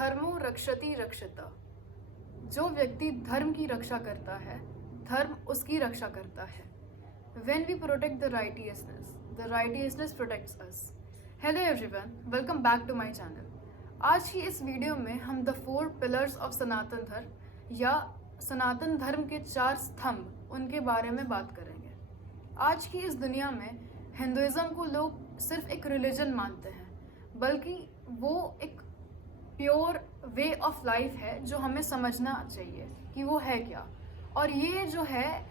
धर्मो रक्षति रक्षता। जो व्यक्ति धर्म की रक्षा करता है, धर्म उसकी रक्षा करता है। When we protect the righteousness protects us. Hello everyone, welcome back to my channel. आज की इस वीडियो में हम द 4 पिलर्स ऑफ सनातन धर्म या सनातन धर्म के 4 स्तंभ उनके बारे में बात करेंगे। आज की इस दुनिया में हिंदुइज्म को लोग सिर्फ एक रिलीजन मानते हैं, बल्कि वो एक प्योर वे ऑफ लाइफ है जो हमें समझना चाहिए कि वो है क्या। और ये जो है,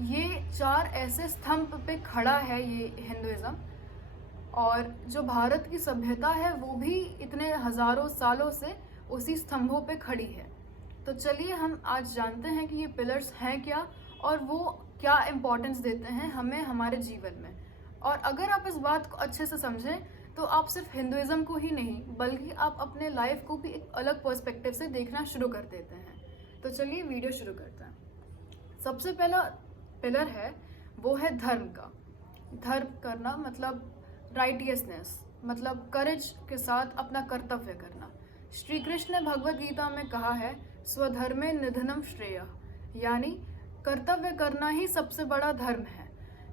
ये 4 ऐसे स्तंभ पे खड़ा है ये हिंदुइज्म, और जो भारत की सभ्यता है वो भी इतने हज़ारों सालों से उसी स्तंभों पे खड़ी है। तो चलिए हम आज जानते हैं कि ये पिलर्स हैं क्या और वो क्या इम्पोर्टेंस देते हैं हमें हमारे जीवन में। और अगर आप इस बात को अच्छे से समझें तो आप सिर्फ हिंदुइज्म को ही नहीं बल्कि आप अपने लाइफ को भी एक अलग पर्सपेक्टिव से देखना शुरू कर देते हैं। तो चलिए वीडियो शुरू करते हैं। सबसे पहला पिलर है वो है धर्म का। धर्म करना मतलब राइटियसनेस, मतलब करेज के साथ अपना कर्तव्य करना। श्री कृष्ण ने भगवद गीता में कहा है स्वधर्मे निधनम श्रेय, यानी कर्तव्य करना ही सबसे बड़ा धर्म है।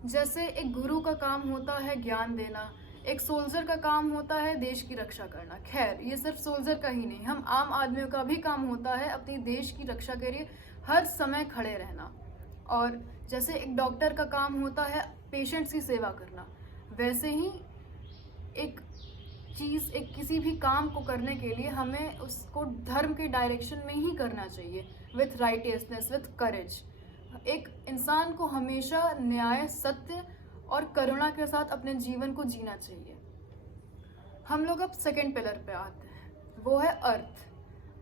जैसे एक गुरु का काम होता है ज्ञान देना, एक सोल्जर का काम होता है देश की रक्षा करना। खैर, ये सिर्फ सोल्जर का ही नहीं, हम आम आदमियों का भी काम होता है अपनी देश की रक्षा के लिए हर समय खड़े रहना। और जैसे एक डॉक्टर का काम होता है पेशेंट्स की सेवा करना, वैसे ही एक चीज़, एक किसी भी काम को करने के लिए हमें उसको धर्म के डायरेक्शन में ही करना चाहिए, विथ राइटियसनेस, विथ करेज। एक इंसान को हमेशा न्याय, सत्य और करुणा के साथ अपने जीवन को जीना चाहिए। हम लोग अब सेकंड पिलर पे आते हैं, वो है अर्थ।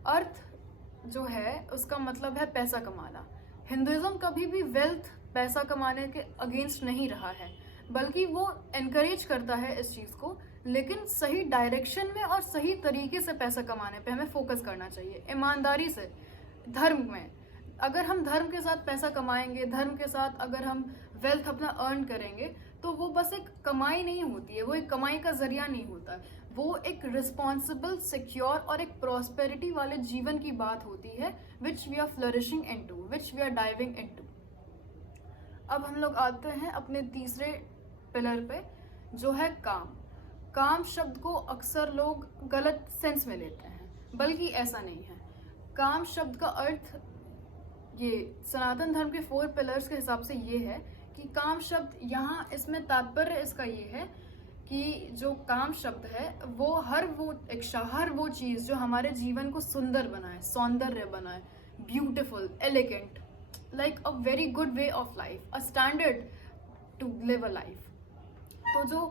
अर्थ जो है उसका मतलब है पैसा कमाना। हिंदुइज्म कभी भी वेल्थ, पैसा कमाने के अगेंस्ट नहीं रहा है, बल्कि वो एनकरेज करता है इस चीज़ को, लेकिन सही डायरेक्शन में और सही तरीके से पैसा कमाने पे हमें फोकस करना चाहिए, ईमानदारी से। धर्म में अगर हम धर्म के साथ पैसा कमाएंगे, धर्म के साथ अगर हम वेल्थ अपना अर्न करेंगे, तो वो बस एक कमाई नहीं होती है, वो एक कमाई का जरिया नहीं होता है, वो एक रिस्पॉन्सिबल, सिक्योर और एक प्रॉस्पेरिटी वाले जीवन की बात होती है, which we are flourishing into, which we are diving into. अब हम लोग आते हैं अपने तीसरे पिलर पे, जो है काम। काम शब्द को अक्सर लोग गलत सेंस में लेते हैं, बल्कि ऐसा नहीं है। काम शब्द का अर्थ, ये सनातन धर्म के 4 पिलर्स के हिसाब से ये है कि काम शब्द यहाँ, इसमें तात्पर्य इसका ये है कि जो काम शब्द है वो हर वो चीज़ जो हमारे जीवन को सुंदर बनाए, सौंदर्य बनाए, beautiful, elegant, like a very good way of life, a standard to live a life. तो जो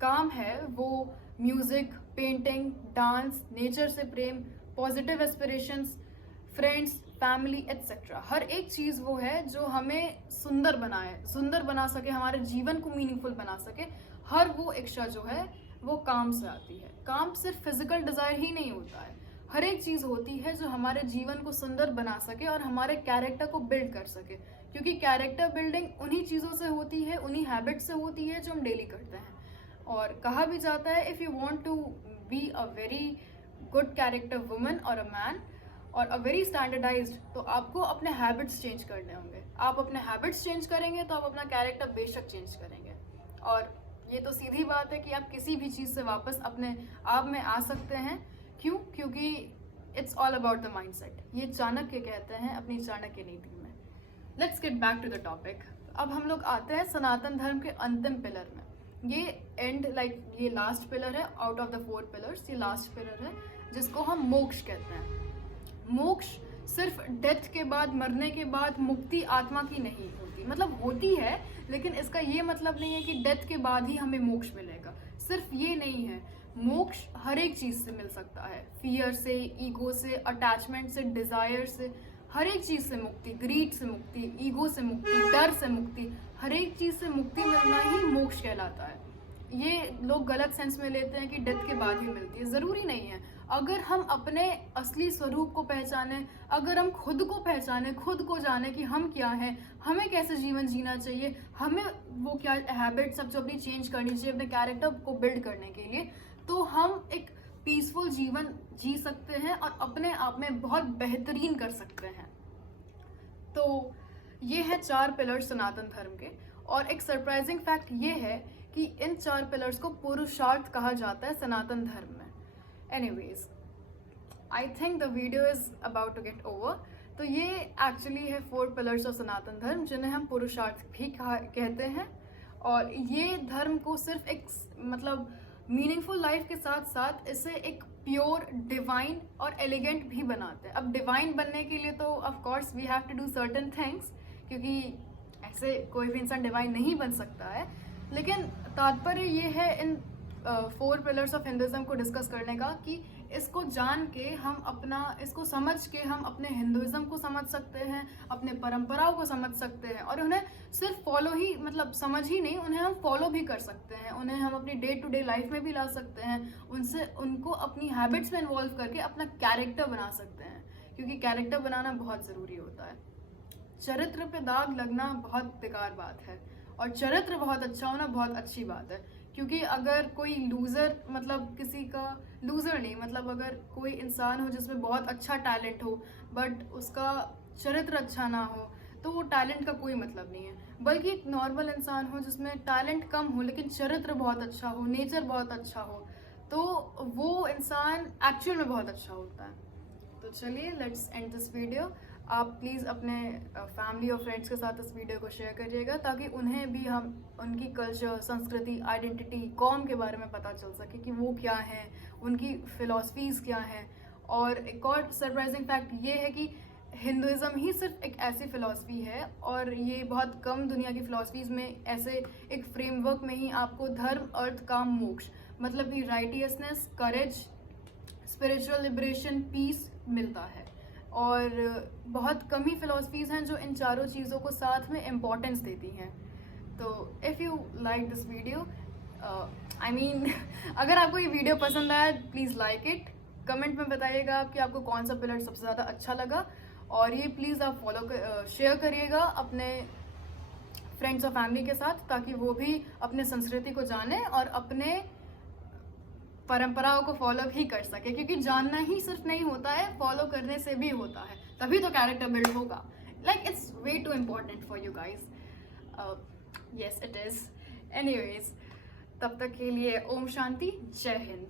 काम है वो म्यूजिक, पेंटिंग, डांस, नेचर से प्रेम, positive aspirations, friends, family etcetera, हर एक चीज़ वो है जो हमें सुंदर बना सके, हमारे जीवन को मीनिंगफुल बना सके। हर वो इच्छा जो है वो काम से आती है। काम सिर्फ फिजिकल डिज़ायर ही नहीं होता है, हर एक चीज़ होती है जो हमारे जीवन को सुंदर बना सके और हमारे कैरेक्टर को बिल्ड कर सके, क्योंकि कैरेक्टर बिल्डिंग उन्हीं चीज़ों से होती है, उन्हीं हैबिट से होती है जो हम डेली करते हैं। और कहा भी जाता है, if you want to be a very good character woman और अ मैन और अ वेरी स्टैंडर्डाइज्ड, तो आपको अपने हैबिट्स चेंज करने होंगे। आप अपने हैबिट्स चेंज करेंगे तो आप अपना कैरेक्टर बेशक चेंज करेंगे। और ये तो सीधी बात है कि आप किसी भी चीज़ से वापस अपने आप में आ सकते हैं। क्यों? क्योंकि it's all about the mindset. ये चाणक्य कहते हैं अपनी चाणक्य नीति में। Let's get back to the topic. अब हम लोग आते हैं सनातन धर्म के अंतिम पिलर में। ये ये लास्ट पिलर है आउट ऑफ द 4 पिलर्स, ये लास्ट पिलर है जिसको हम मोक्ष कहते हैं। मोक्ष सिर्फ डेथ के बाद, मरने के बाद मुक्ति आत्मा की नहीं होती, मतलब होती है, लेकिन इसका ये मतलब नहीं है कि डेथ के बाद ही हमें मोक्ष मिलेगा। सिर्फ ये नहीं है, मोक्ष हर एक चीज़ से मिल सकता है, फियर से, ईगो से, अटैचमेंट से, डिज़ायर से, हर एक चीज़ से मुक्ति, ग्रीड से मुक्ति, ईगो से मुक्ति, डर से मुक्ति, हर एक चीज़ से मुक्ति मिलना ही मोक्ष कहलाता है। ये लोग गलत सेंस में लेते हैं कि डेथ के बाद ही मिलती है, ज़रूरी नहीं है। अगर हम अपने असली स्वरूप को पहचाने, अगर हम खुद को पहचाने, खुद को जाने कि हम क्या हैं, हमें कैसे जीवन जीना चाहिए, हमें वो क्या हैबिट्स सब जो अपनी चेंज करनी चाहिए अपने कैरेक्टर को बिल्ड करने के लिए, तो हम एक पीसफुल जीवन जी सकते हैं और अपने आप में बहुत बेहतरीन कर सकते हैं। तो ये है 4 पिलर्स सनातन धर्म के। और एक सरप्राइजिंग फैक्ट ये है कि इन 4 पिलर्स को पुरुषार्थ कहा जाता है सनातन धर्म में। Anyways, I think the video is about to get over. तो ये एक्चुअली है 4 पिलर्स ऑफ सनातन धर्म, जिन्हें हम पुरुषार्थ भी कहते हैं। और ये धर्म को सिर्फ एक मतलब मीनिंगफुल लाइफ के साथ साथ इसे एक प्योर, डिवाइन और एलिगेंट भी बनाते हैं। अब डिवाइन बनने के लिए तो of course we have to do certain things, क्योंकि ऐसे कोई भी इंसान डिवाइन नहीं बन सकता है। लेकिन तात्पर्य ये है इन 4 पिलर्स ऑफ हिंदुइज्म को डिस्कस करने का कि इसको जान के हम अपना, इसको समझ के हम अपने हिंदुइज्म को समझ सकते हैं, अपने परंपराओं को समझ सकते हैं और उन्हें सिर्फ फॉलो ही मतलब समझ ही नहीं, उन्हें हम फॉलो भी कर सकते हैं, उन्हें हम अपनी डे टू डे लाइफ में भी ला सकते हैं, उनसे उनको अपनी हैबिट्स में इन्वॉल्व करके अपना कैरेक्टर बना सकते हैं, क्योंकि कैरेक्टर बनाना बहुत ज़रूरी होता है। चरित्र पे दाग लगना बहुत बेकार बात है और चरित्र बहुत अच्छा होना बहुत अच्छी बात है। क्योंकि अगर कोई लूज़र, मतलब किसी का लूज़र नहीं, मतलब अगर कोई इंसान हो जिसमें बहुत अच्छा टैलेंट हो बट उसका चरित्र अच्छा ना हो, तो वो टैलेंट का कोई मतलब नहीं है। बल्कि एक नॉर्मल इंसान हो जिसमें टैलेंट कम हो लेकिन चरित्र बहुत अच्छा हो, नेचर बहुत अच्छा हो, तो वो इंसान एक्चुअल में बहुत अच्छा होता है। तो चलिए, लेट्स एंड दिस वीडियो। आप प्लीज़ अपने फैमिली और फ्रेंड्स के साथ इस वीडियो को शेयर करिएगा ताकि उन्हें भी हम उनकी कल्चर, संस्कृति, आइडेंटिटी, कौम के बारे में पता चल सके कि वो क्या हैं, उनकी फ़िलॉसफीज़ क्या हैं। और एक और सरप्राइजिंग फैक्ट ये है कि हिंदुइज़्म ही सिर्फ एक ऐसी फ़िलॉसफी है और ये बहुत कम दुनिया की फ़िलॉसफीज़ में ऐसे एक फ्रेमवर्क में ही आपको धर्म, अर्थ, काम, मोक्ष, मतलब कि राइटियसनेस, करेज, स्पिरिचुअल लिबरेशन, पीस मिलता है। और बहुत कम ही फ़िलॉसफीज़ हैं जो इन चारों चीज़ों को साथ में इम्पोर्टेंस देती हैं। तो if you like this video, I mean अगर आपको ये वीडियो पसंद आया प्लीज़ लाइक इट। कमेंट में बताइएगा कि आपको कौन सा पिलर सबसे ज़्यादा अच्छा लगा, और ये प्लीज़ आप शेयर करिएगा अपने फ्रेंड्स और फैमिली के साथ ताकि वो भी अपने संस्कृति को जाने और अपने परंपराओं को फॉलो भी कर सके। क्योंकि जानना ही सिर्फ नहीं होता है, फॉलो करने से भी होता है, तभी तो कैरेक्टर बिल्ड होगा। Like it's way too important for you guys. Yes it is. Anyways, तब तक के लिए ओम शांति, जय हिंद।